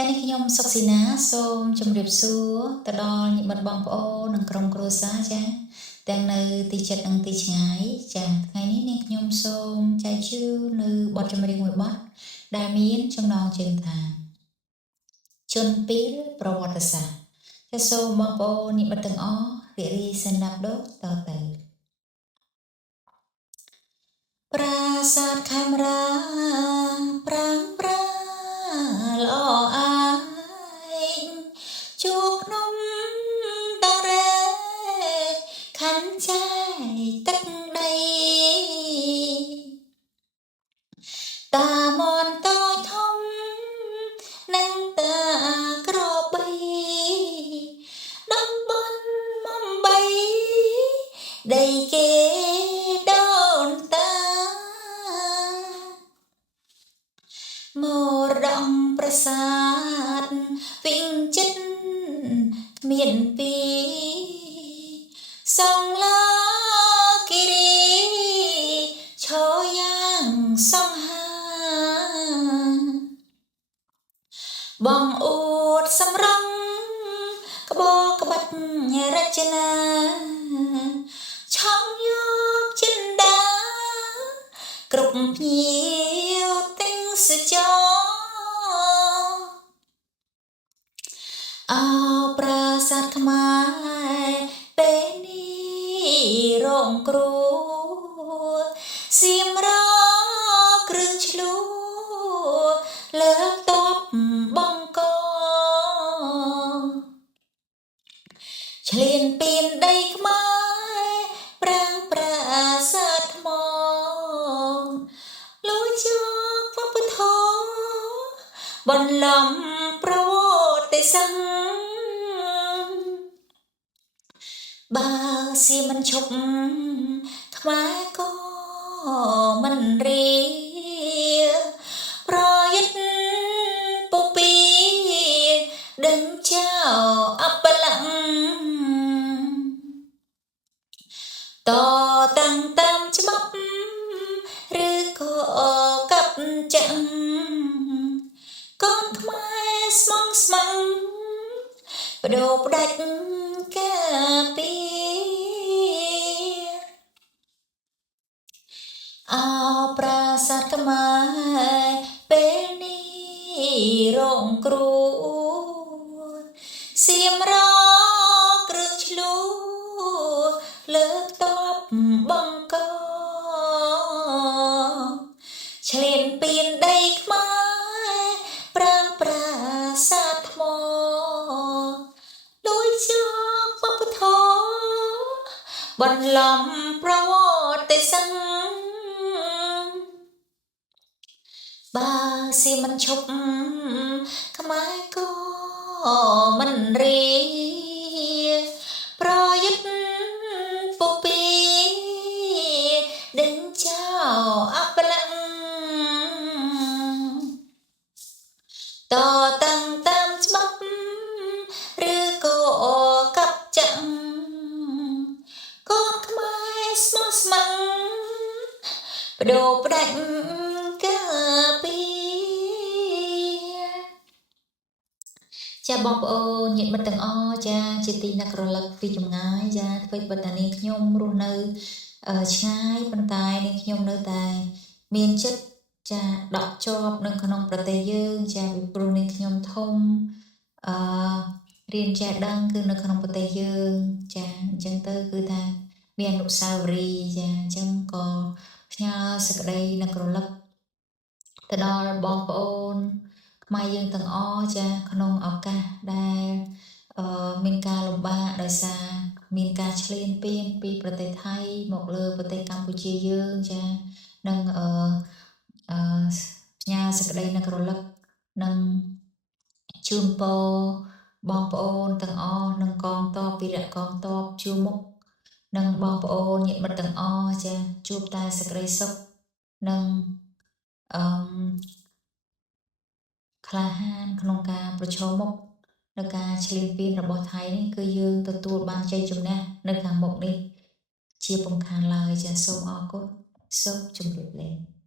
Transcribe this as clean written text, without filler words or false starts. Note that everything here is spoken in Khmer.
ចានេះខ្ញុំសុកស៊ីណាសូមជម្រាបសួរទៅដល់ញាតិមិត្តបងប្អូននិងក្រុមគ្រួសារចាទាំងនៅទីជិតនិងទីឆ្ងាយចាថ្ងៃនេះនាងខ្ញុំសូមចែកជូននៅបទចម្រៀងមួយបទដែលមានចំណងជើងថាជនពីលប្រវត្តិសាស្ត្រចាសូមបងប្អូនញាតិមិត្តទាំងអស់រីករាយស្ដាប់ដូចតទៅប្រាសាទខេមរាប្រាំងប្រាល្អអាយជួបភ្នំតារ៉េខណ្ឌចែកទឹកដីតាមនតូចធំនិងតាក្របីតំបន់មុំបីដីគេដូនតាមរតកប្រាសាទវិញចិត្តមានពីសង្លាគិរីឈរយ៉ាងសង្ហាបងអួតសម្រងក្បោក្បាច់រចនាឆំយកចិន្តាគ្រប់ភ្ញៀវទាំងសចរអោប្រាសាទខ្មែរពេលនេះរងគ្រោះសៀមរគ្រឿងឆ្លូលើកតបបង្កឆ្លៀនពីនដីខ្មែរប្រាំងប្រាសាទថ្មលួចយកវប្បធម៌បន្លំប្រវត្តិសាស្ត្របើសៀមមិនឈប់ខ្មែរក៏មិនរីប្រយុទ្ធពុពីដឹងចោអបលង្តតាំងតាមច្បាប់ឬក៏កាប់ចាក់កូនខ្មែរស្មងស្មាំងបដូរផ្ដាច់ការពីអោប្រាសាទខ្មែរពេលនេះរងគ្រោះសៀមរគ្រឿងឆ្លូលើកតបបង្កឆ្លៀនពីនដីខ្មែរប្រាំងប្រាសាទថ្មដូចជាវប្បធម៌បន្លំប្រវត្តិសាស្ត្របើសៀមមិនឈប់ខ្មែរក៏មិនរីប្រយុទ្ធពុពីដឹងចោអបលង្តតាំងតាមច្បាប់ឬក៏កាប់ចាក់កូនខ្មែរស្មោះស្ម័គ្របដូរផ្ដាច់ការពីចាបងប្អូនញាតិមិត្តទាំងអស់ចាជាទីនឹករលឹកពីចម្ងាយចាធ្វើបទនាងខ្ញុំរស់នៅឆ្ងាយប៉ុន្តែនាងខ្ញុំនៅតែមានចិត្តចាដកជាប់នៅក្នុងប្រទេសយើងចាពីព្រោះនាងខ្ញុំធំរៀនចេះដឹងគឺនៅក្នុងប្រទេសយើងចាអញ្ចឹងទៅគឺថាមានអនុស្សាវរីយ៍ចាអញ្ចឹងក៏ផ្ញើសេចក្តីនឹករលឹកទៅដល់បងប្អូនខ្មែរយើងទាំងអស់ចាក្នុងឱកាសដែលមានការលំបាកដោយសារមានការឈ្លានពានពីប្រទេសថៃមកលើប្រទេសកម្ពុជាយើងចានិងផ្ញើសេចក្តីនឹករលឹកនិងជូនពរបងប្អូនទាំងអស់និងកងទ័ពវីរៈកងទ័ពជួរមុខនិងបងប្អូនញាតិមិត្តទាំងអស់ចាជួបតែសេចក្តីសុខនិងក្លាហានក្នុងការប្រឈមមុខនៅការឈ្លានពានរបស់ថៃនេះគឺយើងទទួលបានជ័យជំនះនៅខាងមុខនេះជាពំខានឡើយចាសូមអរគុណសូមជម្រាបលា